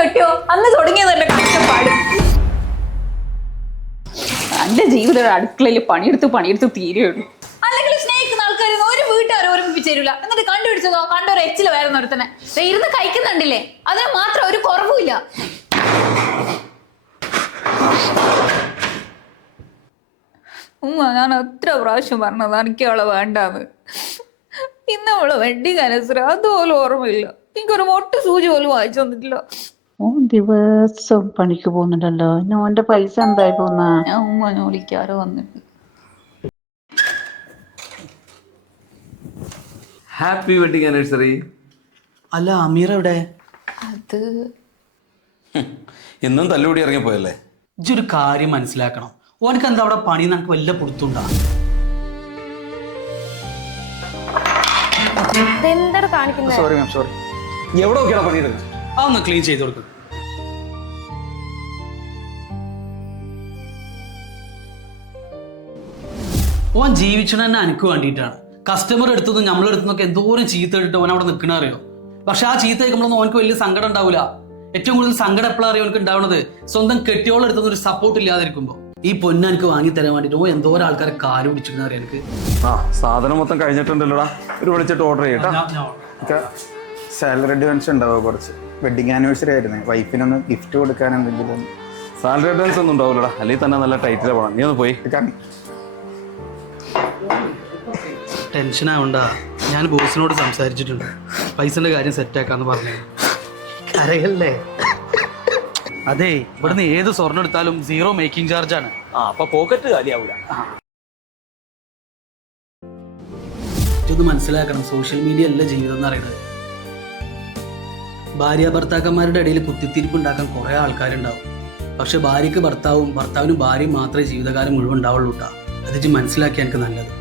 കെട്ടിയോ? അന്ന് തുടങ്ങിയത് എന്റെ കഷ്ടപ്പാട് എന്റെ ജീവിതം ഒരു അടുക്കളയിൽ പണിയെടുത്ത് പണിയെടുത്ത് തീരെയുള്ളൂ അല്ലെങ്കിൽ സ്നേഹിക്കുന്ന ആൾക്കാർ ഒരു വീട്ടുകാരെ ഒരുമിപ്പിച്ച് തരൂല. എന്നിട്ട് കണ്ടുപിടിച്ചതോ? കണ്ടൊരു എച്ചിൽ വേറെ നിർത്തനെ ഇരുന്ന് കഴിക്കുന്നുണ്ടില്ലേ? അതിന് മാത്രം ഒരു കുറവുമില്ല. ഉമ്മ ഞാൻ എത്ര പ്രാവശ്യം പറഞ്ഞത് എനിക്ക് അവളെ വേണ്ടാന്ന്. ഇന്ന് അവളെ വെഡിങ് അനുസരിച്ച് അതുപോലും ഓർമ്മയില്ല. എനിക്കൊരു മൊട്ട സൂചി പോലും വായിച്ചു തന്നിട്ടില്ല. ഓൻ ദിവസം പണിക്ക് പോകുന്നുണ്ടല്ലോ. ഇനി ഓന്റെ പൈസ എന്തായി പോന്നാ ഞാൻ മോനെ വിളിക്കാരോ വന്നിട്ട്. ഹാപ്പി വെഡിങ് ആനിവേഴ്സറി അല്ല അമീർ എവിടെ? അത് ഇന്നും തല്ലുകൂടി ഇറങ്ങി ഇറങ്ങിപ്പോയല്ലേ ഇജ്ജൊരു കാര്യം മനസ്സിലാക്കണം. ഓനക്ക് എന്താ അവിടെ പണി നമുക്ക് വല്ല പുറത്തുണ്ടാ എന്താണ് കാണിക്കുന്നത് സോറി മാം സോറി എവിടെ നോക്കിയാണ് പണിയെടുക്കുന്നത് അതൊന്ന് ക്ലീൻ ചെയ്ത് കൊടുക്കും. ഓൻ ജീവിച്ചണ തന്നെ എനിക്ക് വേണ്ടിയിട്ടാണ്. കസ്റ്റമർ എടുത്തതും നമ്മളെടുത്തതൊക്കെ എന്തോരം ചീത്ത ഇട്ടിട്ട് ഓൻ അവിടെ നിൽക്കണ അറിയോ? പക്ഷെ ആ ചീത്ത കേൾക്കുമ്പോഴൊന്നും ഓനക്ക് വലിയ സങ്കടം ഉണ്ടാവില്ല ഏറ്റവും കൂടുതൽ സങ്കടം എപ്പോഴാണ് അറിയോ എനിക്ക് ഉണ്ടാവുന്നത് സ്വന്തം കെട്ടിയോളം എടുത്തുന്ന ഒരു സപ്പോർട്ട് ഇല്ലാതിരിക്കുമ്പോൾ ഈ പൊന്ന എനിക്ക് വാങ്ങി തരാൻ വേണ്ടിട്ട് ഓ എന്തോരം ആൾക്കാരെ കാൽ പിടിച്ചിരുന്ന അറിയാം എനിക്ക് ആ സാധനം മൊത്തം കഴിഞ്ഞിട്ടുണ്ടല്ലോടാ. ഒരു വിളിച്ചിട്ട് ഓർഡർ ചെയ്യട്ടാ സാലറി അഡ്വാൻസ് ഉണ്ടാവുക കുറച്ച്. വെഡിങ് ആനിവേഴ്സറി ആയിരുന്നു. വൈഫിനൊന്ന് ഗിഫ്റ്റ് കൊടുക്കാൻ എന്തെങ്കിലും. സാലറി അഡ്വാൻസ് ഒന്നും ഉണ്ടാവില്ലടാ അല്ലെങ്കിൽ തന്നെ നല്ല ടൈറ്റിൽ പോകണം നീ ഒന്ന് പോയി. കാരണം ടെൻഷൻ ആവണ്ട. ഞാൻ ബോസിനോട് സംസാരിച്ചിട്ടുണ്ട്. പൈസന്റെ കാര്യം സെറ്റ് സെറ്റാക്കാന്ന് പറഞ്ഞു. കരയല്ലേ? അതെ ഇവിടുന്ന് ഏത് സ്വർണം എടുത്താലും സീറോ മേക്കിംഗ് ചാർജ് ആണ്. ആ അപ്പൊ പോക്കറ്റ് കാലിയാവൂല. ഇതൊന്ന് മനസ്സിലാക്കണം സോഷ്യൽ മീഡിയ അല്ല ജീവിതം എന്ന് പറയുന്നത്. ഭാര്യ ഭർത്താക്കന്മാരുടെ ഇടയിൽ കുത്തിത്തിരിപ്പ് ഉണ്ടാക്കാൻ കുറെ ആൾക്കാരുണ്ടാവും. പക്ഷെ ഭാര്യയ്ക്ക് ഭർത്താവും ഭർത്താവിനും ഭാര്യയും മാത്രമേ ജീവിതകാലം മുഴുവൻ ഉണ്ടാവുള്ളൂ കേട്ടോ അത് ഇജ്ജ് മനസ്സിലാക്കിയ എനിക്ക് നല്ലത്.